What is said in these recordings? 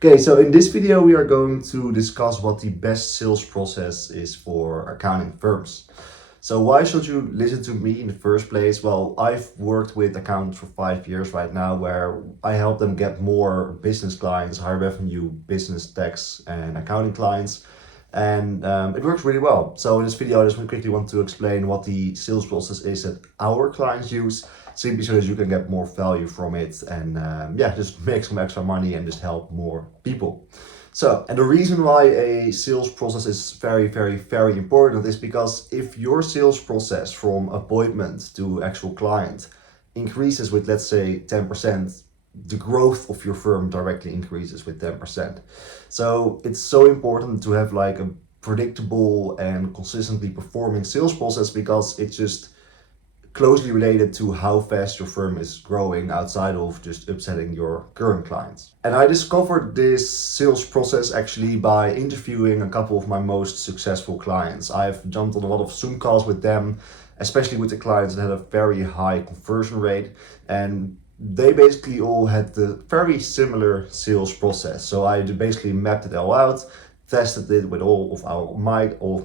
Okay, so in this video we are going to discuss what the best sales process is for accounting firms. So why should you listen to me in the first place? Well, I've worked with accountants for 5 years right now, where I help them get more business clients, high revenue business tax and accounting clients. And it works really well. So in this video, I just quickly want to explain what the sales process is that our clients use, simply so that you can get more value from it and yeah, just make some extra money and just help more people. So, and the reason why a sales process is very important is because if your sales process from appointment to actual client increases with, let's say, 10%, the growth of your firm directly increases with 10%. So it's so important to have like a predictable and consistently performing sales process, because it's just closely related to how fast your firm is growing outside of just upselling your current clients. And I discovered this sales process actually by interviewing a couple of my most successful clients. I've jumped on a lot of Zoom calls with them, especially with the clients that had a very high conversion rate, and they basically all had the very similar sales process. So I basically mapped it all out, tested it with all of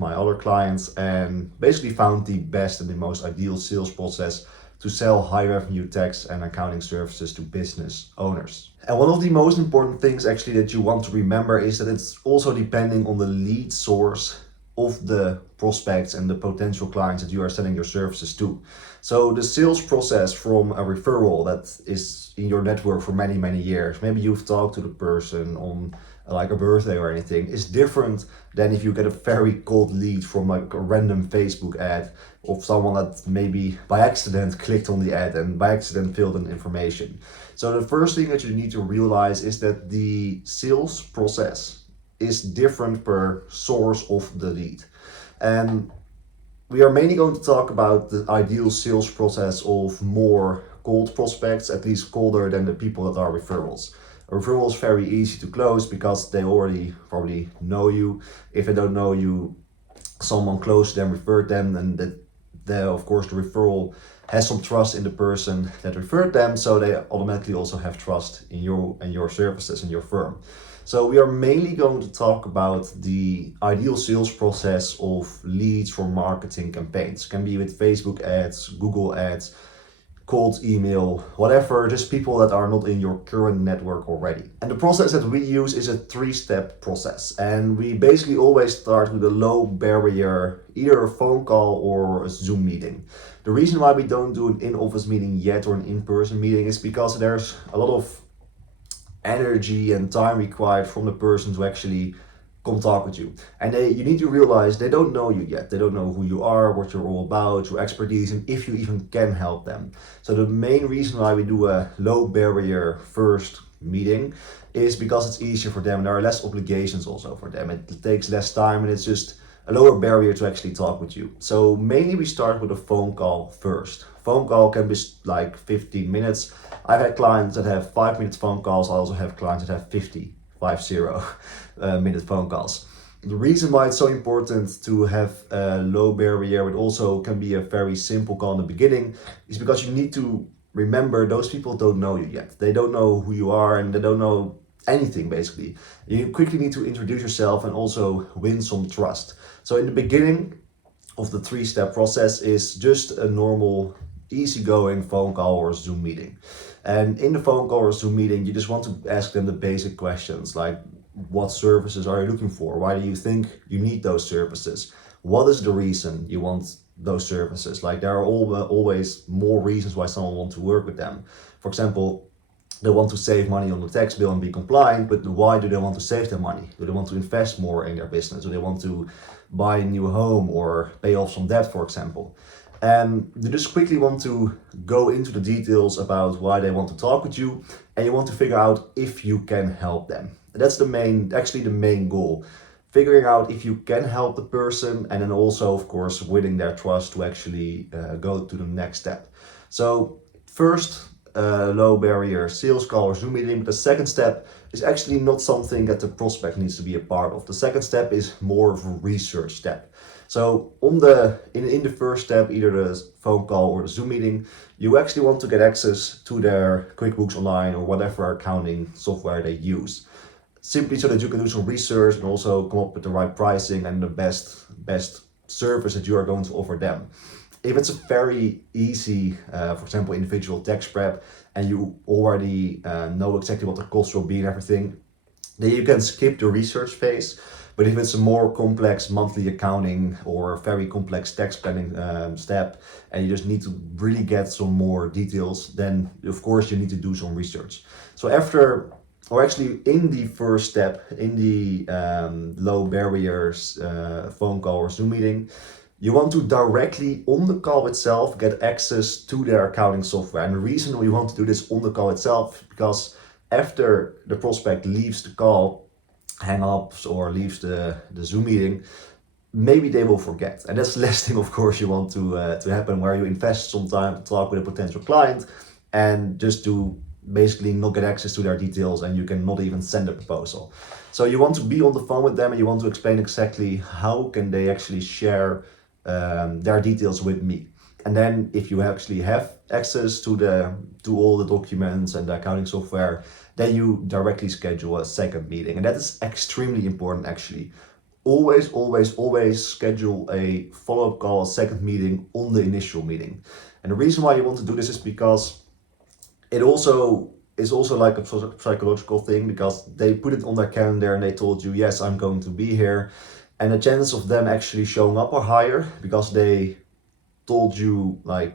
my other clients, and basically found the best and the most ideal sales process to sell high revenue tax and accounting services to business owners. And one of the most important things actually that you want to remember is that it's also depending on the lead source of the prospects and the potential clients that you are selling your services to. So the sales process from a referral that is in your network for many years, maybe you've talked to the person on like a birthday or anything, is different than if you get a very cold lead from like a random Facebook ad of someone that maybe by accident clicked on the ad and by accident filled in information. So the first thing that you need to realize is that the sales process is different per source of the lead. And we are mainly going to talk about the ideal sales process of more cold prospects, at least colder than the people that are referrals. A referral is very easy to close because they already probably know you. If they don't know you, someone close to them referred them, and of course the referral has some trust in the person that referred them, so they automatically also have trust in you and your services and your firm. So we are mainly going to talk about the ideal sales process of leads for marketing campaigns. It can be with Facebook ads, Google ads, cold email, whatever, just people that are not in your current network already. And the process that we use is a 3-step process. And we basically always start with a low barrier, either a phone call or a Zoom meeting. The reason why we don't do an in-office meeting yet or an in-person meeting is because there's a lot of energy and time required from the person to actually come talk with you. And you need to realize they don't know you yet. They don't know who you are, what you're all about, your expertise, and if you even can help them. So the main reason why we do a low barrier first meeting is because it's easier for them. There are less obligations also for them. It takes less time, and it's just a lower barrier to actually talk with you. So mainly we start with a phone call first. Phone call can be like 15 minutes. I've had clients that have 5-minute phone calls. I also have clients that have 50 minute phone calls. The reason why it's so important to have a low barrier, but also can be a very simple call in the beginning, is because you need to remember those people don't know you yet. They don't know who you are, and they don't know anything basically. You quickly need to introduce yourself and also win some trust. So in the beginning of the 3-step process is just a normal easygoing phone call or Zoom meeting. And in the phone call or Zoom meeting, you just want to ask them the basic questions like, what services are you looking for? Why do you think you need those services? What is the reason you want those services? Like, there are always more reasons why someone wants to work with them. For example, they want to save money on the tax bill and be compliant, but why do they want to save their money? Do they want to invest more in their business? Do they want to buy a new home or pay off some debt, for example? And you just quickly want to go into the details about why they want to talk with you, and you want to figure out if you can help them. That's the main goal. Figuring out if you can help the person, and then also, of course, winning their trust to actually go to the next step. So first, low barrier sales call or Zoom meeting. But the second step is actually not something that the prospect needs to be a part of. The second step is more of a research step. So in the first step, either the phone call or the Zoom meeting, you actually want to get access to their QuickBooks Online or whatever accounting software they use. simply so that you can do some research and also come up with the right pricing and the best service that you are going to offer them. If it's a very easy, for example, individual tax prep, and you already know exactly what the cost will be and everything, then you can skip the research phase. But if it's a more complex monthly accounting or a very complex tax planning step, and you just need to really get some more details, then of course you need to do some research. So after, or actually in the first step, in the low barriers phone call or Zoom meeting, you want to directly on the call itself get access to their accounting software. And the reason we want to do this on the call itself is because after the prospect leaves the call, hang up or leaves the Zoom meeting, maybe they will forget. And that's the last thing, of course, you want to happen, where you invest some time to talk with a potential client and just to basically not get access to their details, and you cannot even send a proposal. So you want to be on the phone with them and you want to explain exactly how can they actually share their details with me. And then if you actually have access to all the documents and the accounting software, then you directly schedule a second meeting. And that is extremely important actually. Always schedule a follow-up call, a second meeting on the initial meeting. And the reason why you want to do this is because it also is also like a psychological thing, because they put it on their calendar and they told you, yes, I'm going to be here. And the chances of them actually showing up are higher because they told you, like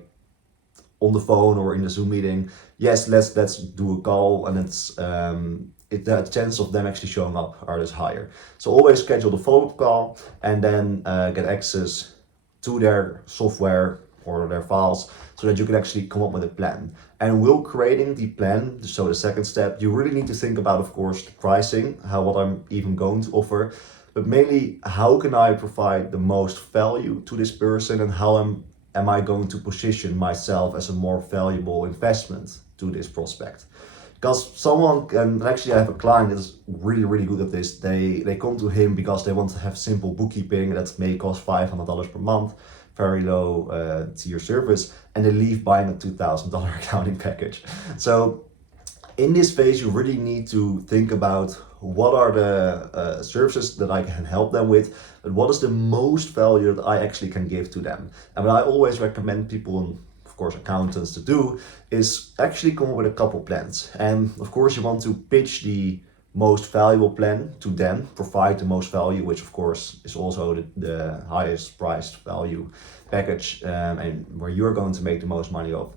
on the phone or in the Zoom meeting, yes, let's do a call, and the chance of them actually showing up are just higher. So always schedule the follow-up call and then get access to their software or their files so that you can actually come up with a plan. And while creating the plan, so the second step, you really need to think about, of course, the pricing, what I'm even going to offer, but mainly how can I provide the most value to this person, and how am I going to position myself as a more valuable investment to this prospect. Because someone can, actually I have a client that is really good at this. They come to him because they want to have simple bookkeeping that may cost $500 per month, very low tier service, and they leave buying a $2,000 accounting package. So in this phase, you really need to think about what are the services that I can help them with, but what is the most value that I actually can give to them. And what I always recommend people, and of course accountants, to do is actually come up with a couple plans. And of course you want to pitch the most valuable plan to them, provide the most value, which of course is also the highest priced value package, and where you're going to make the most money off.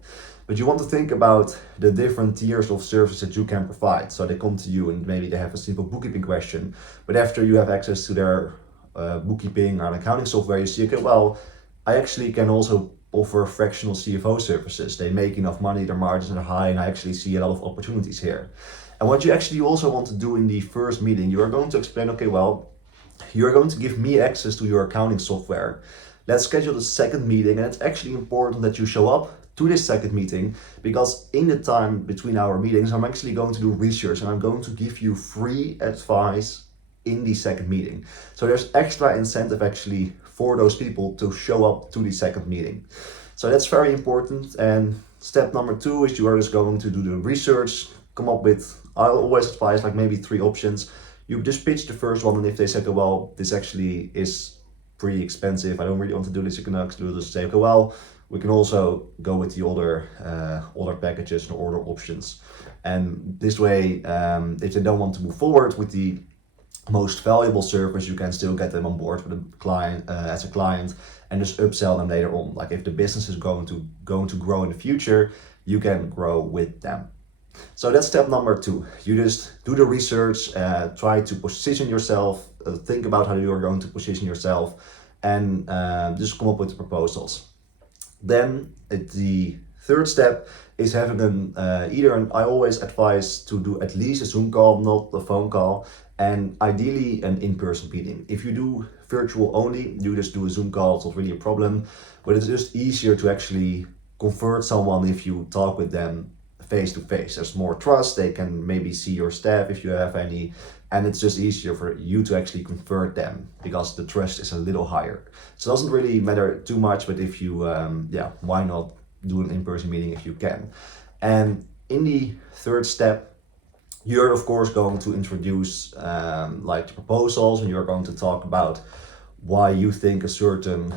But you want to think about the different tiers of service that you can provide. So they come to you and maybe they have a simple bookkeeping question, but after you have access to their bookkeeping or accounting software, you see, okay, well, I actually can also offer fractional CFO services. They make enough money, their margins are high, and I actually see a lot of opportunities here. And what you actually also want to do in the first meeting, you are going to explain, okay, well, you're going to give me access to your accounting software. Let's schedule the second meeting, and it's actually important that you show up to this second meeting, because in the time between our meetings, I'm actually going to do research and I'm going to give you free advice in the second meeting. So there's extra incentive actually for those people to show up to the second meeting. So that's very important. And step number 2 is you are just going to do the research, come up with, I always advise like maybe 3 options. You just pitch the first one, and if they say, okay, well, this actually is pretty expensive, I don't really want to do this, you can actually just say, okay, well, we can also go with the other packages and order options. And this way, if they don't want to move forward with the most valuable service, you can still get them on board with a client as a client, and just upsell them later on. Like if the business is going to grow in the future, you can grow with them. So that's step number 2. You just do the research, try to position yourself, think about how you are going to position yourself, and just come up with the proposals. Then the third step is having I always advise to do at least a Zoom call, not a phone call, and ideally an in-person meeting. If you do virtual only, you just do a Zoom call, it's not really a problem, but it's just easier to actually convert someone if you talk with them face to face. There's more trust, they can maybe see your staff if you have any, and it's just easier for you to actually convert them because the trust is a little higher. So it doesn't really matter too much, but if you, why not do an in-person meeting if you can. And in the third step, You're of course going to introduce like the proposals, and you're going to talk about why you think a certain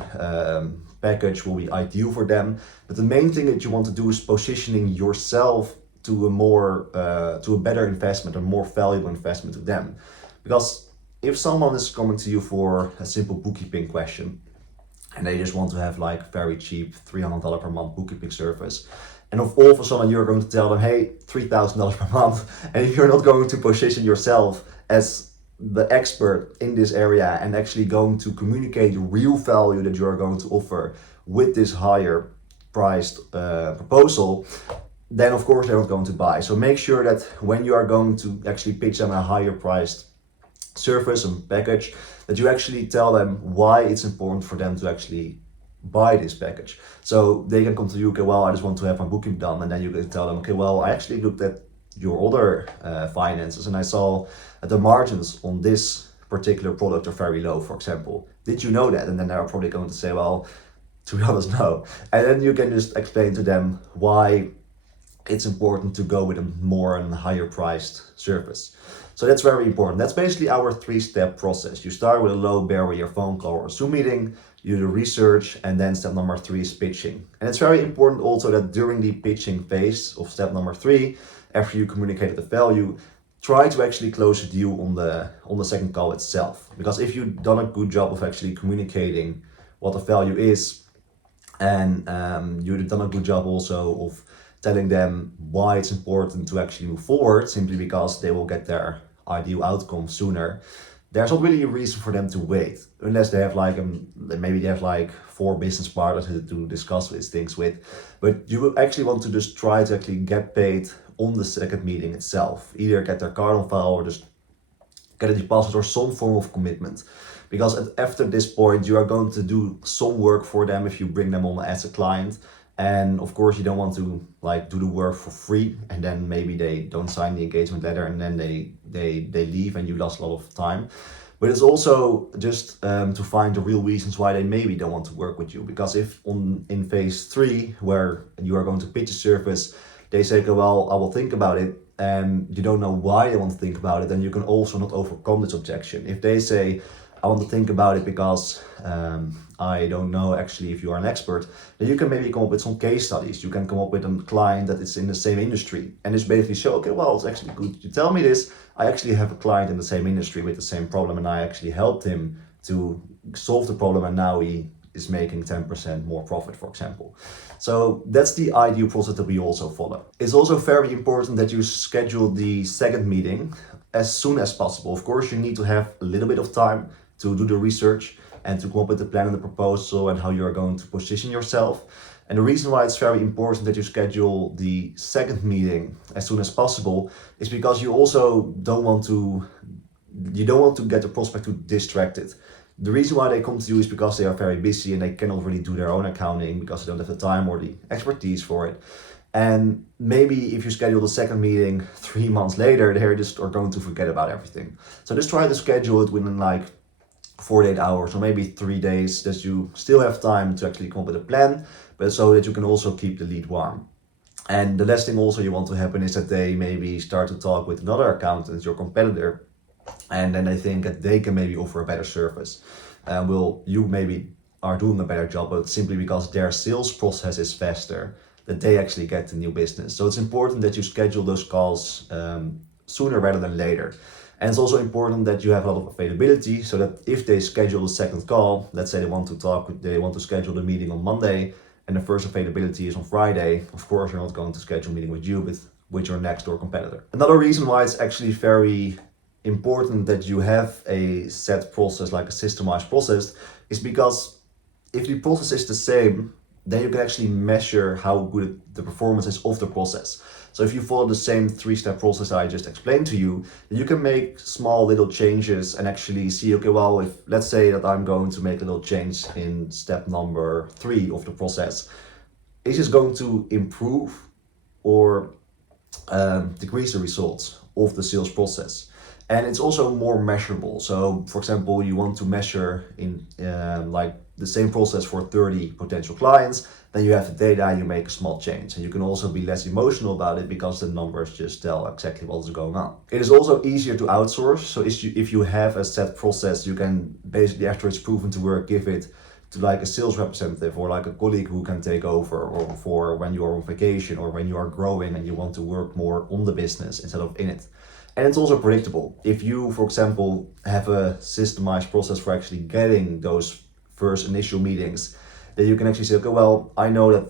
package will be ideal for them. But the main thing that you want to do is positioning yourself to a more to a better investment, a more valuable investment to them. Because if someone is coming to you for a simple bookkeeping question, and they just want to have like very cheap $300 per month bookkeeping service, and all of a sudden you're going to tell them, hey, $3,000 per month, and if you're not going to position yourself as the expert in this area and actually going to communicate the real value that you are going to offer with this higher priced proposal, then of course they're not going to buy. So make sure that when you are going to actually pitch them a higher priced service and package, that you actually tell them why it's important for them to actually buy this package. So they can come to you, okay, well, I just want to have my booking done, and then you can tell them, okay, well, I actually looked at your other finances, and I saw that the margins on this particular product are very low, for example. Did you know that? And then they're probably going to say, well, to be honest, no. And then you can just explain to them why it's important to go with a more and higher priced service. So that's very important. That's basically our 3-step process. You start with a low barrier phone call or Zoom meeting, you do research, and then step number 3 is pitching. And it's very important also that during the pitching phase of step number 3, after you communicated the value, try to actually close a deal on the second call itself. Because if you've done a good job of actually communicating what the value is, and you've done a good job also of telling them why it's important to actually move forward, simply because they will get their ideal outcome sooner, there's not really a reason for them to wait, unless they have like maybe they have like 4 business partners to discuss these things with. But you actually want to just try to actually get paid on the second meeting itself. Either get their card on file or just get a deposit or some form of commitment. Because after this point, you are going to do some work for them if you bring them on as a client. And of course, you don't want to like do the work for free, and then maybe they don't sign the engagement letter, and then they leave, and you lost a lot of time. But it's also just to find the real reasons why they maybe don't want to work with you. Because if in phase 3, where you are going to pitch a service, they say, okay, well, I will think about it, and you don't know why they want to think about it, then you can also not overcome this objection. If they say, I want to think about it because I don't know actually if you are an expert, then you can maybe come up with some case studies. You can come up with a client that is in the same industry, and just basically show, okay, well, it's actually good you tell me this. I actually have a client in the same industry with the same problem, and I actually helped him to solve the problem, and now he is making 10% more profit, for example. So that's the ideal process that we also follow. It's also very important that you schedule the second meeting as soon as possible. Of course, you need to have a little bit of time to do the research and to come up with the plan and the proposal and how you're going to position yourself. And the reason why it's very important that you schedule the second meeting as soon as possible is because you also don't want to get the prospect too distracted. The reason why they come to you is because they are very busy and they cannot really do their own accounting because they don't have the time or the expertise for it. And maybe if you schedule the second meeting 3 months later, they just are going to forget about everything. So just try to schedule it within like 48 hours or maybe 3 days, that you still have time to actually come up with a plan, but so that you can also keep the lead warm. And the last thing also you want to happen is that they maybe start to talk with another accountant, your competitor, and then they think that they can maybe offer a better service. You maybe are doing a better job, but simply because their sales process is faster, that they actually get the new business. So it's important that you schedule those calls sooner rather than later. And it's also important that you have a lot of availability, so that if they schedule a second call, let's say they want to schedule the meeting on Monday, and the first availability is on Friday, of course you're not going to schedule a meeting with you, but with your next door competitor. Another reason why it's actually very important that you have a set process, like a systemized process, is because if the process is the same, then you can actually measure how good the performance is of the process. So if you follow the same 3-step process I just explained to you, then you can make small little changes and actually see, okay, well, if let's say that I'm going to make a little change in step number 3 of the process, is this going to improve or decrease the results of the sales process? And it's also more measurable. So for example, you want to measure in like the same process for 30 potential clients, then you have the data and you make a small change. And you can also be less emotional about it because the numbers just tell exactly what is going on. It is also easier to outsource. So if you have a set process, you can basically, after it's proven to work, give it to like a sales representative or like a colleague who can take over, or for when you are on vacation or when you are growing and you want to work more on the business instead of in it. And it's also predictable. If you, for example, have a systemized process for actually getting those first initial meetings, then you can actually say, okay, well, I know that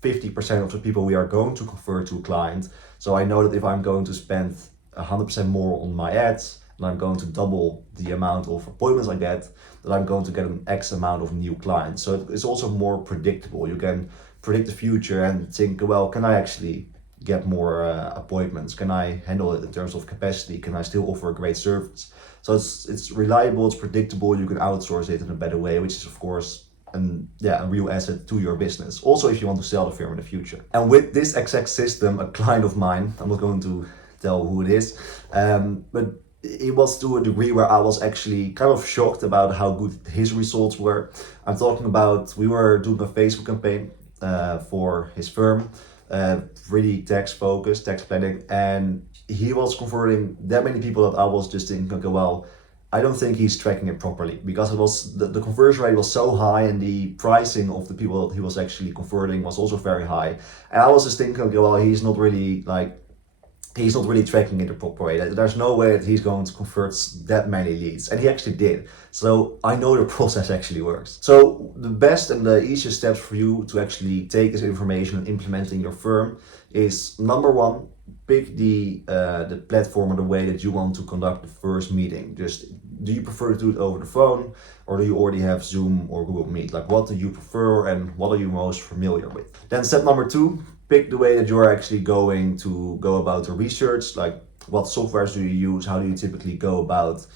50% of the people we are going to convert to a client. So I know that if I'm going to spend 100% more on my ads, and I'm going to double the amount of appointments I get, that I'm going to get an X amount of new clients. So it's also more predictable. You can predict the future and think, well, can I actually get more appointments? Can I handle it in terms of capacity? Can I still offer a great service? So it's reliable, it's predictable. You can outsource it in a better way, which is of course a real asset to your business. Also, if you want to sell the firm in the future. And with this exact system, a client of mine, I'm not going to tell who it is, but it was to a degree where I was actually kind of shocked about how good his results were. I'm talking about, we were doing a Facebook campaign for his firm, really tax focused, tax planning, and he was converting that many people that I was just thinking, okay, well, I don't think he's tracking it properly, because it was the conversion rate was so high and the pricing of the people that he was actually converting was also very high. And I was just thinking, okay, well, he's not really tracking it the proper way. There's no way that he's going to convert that many leads. And he actually did. So I know the process actually works. So the best and the easiest steps for you to actually take this information and implement in your firm is, number one, pick the platform or the way that you want to conduct the first meeting. Just, do you prefer to do it over the phone, or do you already have Zoom or Google Meet? Like, what do you prefer and what are you most familiar with? Then step number two, pick the way that you're actually going to go about the research. Like, what softwares do you use? How do you typically go about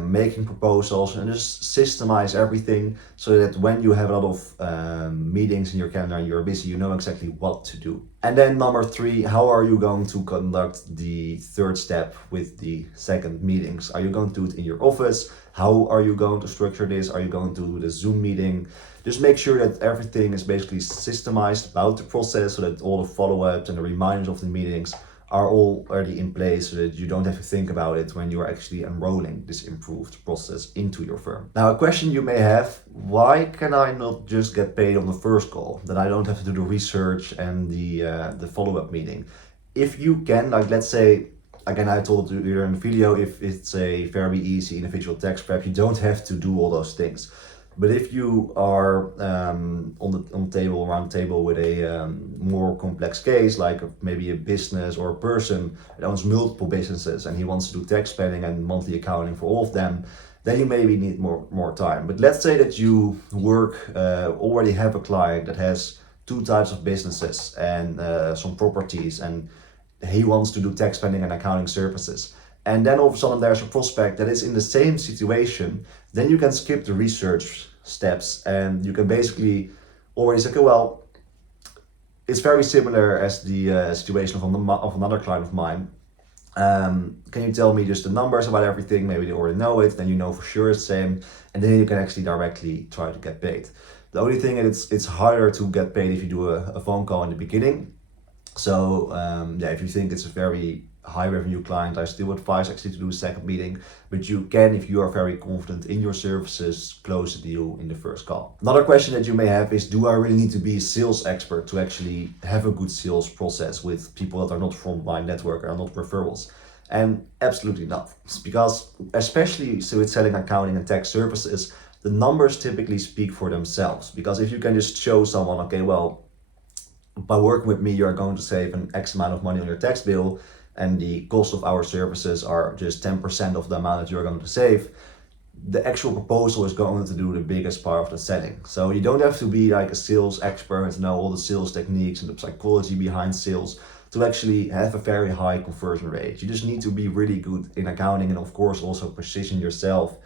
making proposals? And just systemize everything so that when you have a lot of meetings in your calendar and you're busy, you know exactly what to do. And then number three, how are you going to conduct the third step with the second meetings? Are you going to do it in your office? How are you going to structure this? Are you going to do the Zoom meeting? Just make sure that everything is basically systemized about the process, so that all the follow-ups and the reminders of the meetings are already in place, so that you don't have to think about it when you're actually enrolling this improved process into your firm. Now, a question you may have: why can I not just get paid on the first call? That I don't have to do the research and the follow-up meeting. If you can, like, let's say, again, I told you earlier in the video, if it's a very easy individual tax prep, you don't have to do all those things. But if you are on the round table with a more complex case, like maybe a business or a person that owns multiple businesses and he wants to do tax planning and monthly accounting for all of them, then you maybe need more time. But let's say that you already have a client that has two types of businesses and some properties, and he wants to do tax planning and accounting services. And then all of a sudden there's a prospect that is in the same situation. Then you can skip the research steps and you can basically already say, okay, well, it's very similar as the situation of another client of mine. Can you tell me just the numbers about everything? Maybe they already know it, then you know for sure it's the same. And then you can actually directly try to get paid. The only thing is it's harder to get paid if you do a phone call in the beginning. So if you think it's a very high revenue client, I still advise actually to do a second meeting, but you can, if you are very confident in your services, close the deal in the first call. Another question that you may have is, do I really need to be a sales expert to actually have a good sales process with people that are not from my network, are not referrals? And absolutely not, because especially with selling accounting and tax services, the numbers typically speak for themselves. Because if you can just show someone, okay, well, by working with me, you're going to save an X amount of money on your tax bill, and the cost of our services are just 10% of the amount that you're going to save, the actual proposal is going to do the biggest part of the selling. So you don't have to be like a sales expert and know all the sales techniques and the psychology behind sales to actually have a very high conversion rate. You just need to be really good in accounting, and of course also position yourself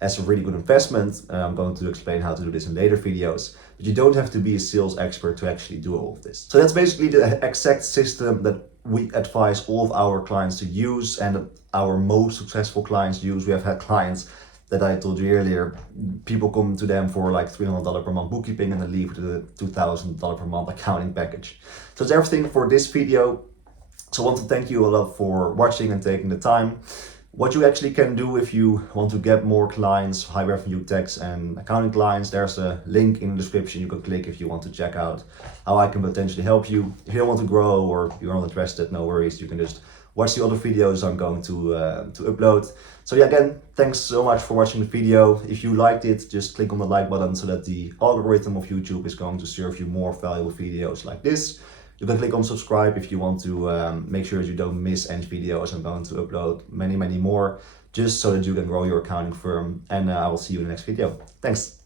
as a really good investment. I'm going to explain how to do this in later videos, but you don't have to be a sales expert to actually do all of this. So that's basically the exact system that we advise all of our clients to use and that our most successful clients use. We have had clients that I told you earlier, people come to them for like $300 per month bookkeeping and then leave with a $2,000 per month accounting package. So that's everything for this video. So I want to thank you a lot for watching and taking the time. What you actually can do if you want to get more clients, high revenue tax and accounting clients, there's a link in the description you can click if you want to check out how I can potentially help you. If you don't want to grow or you're not interested, no worries, you can just watch the other videos I'm going to upload. So yeah, again, thanks so much for watching the video. If you liked it, just click on the like button so that the algorithm of YouTube is going to serve you more valuable videos like this. You can click on subscribe if you want to make sure that you don't miss any videos. I'm going to upload many more just so that you can grow your accounting firm. And I will see you in the next video. Thanks.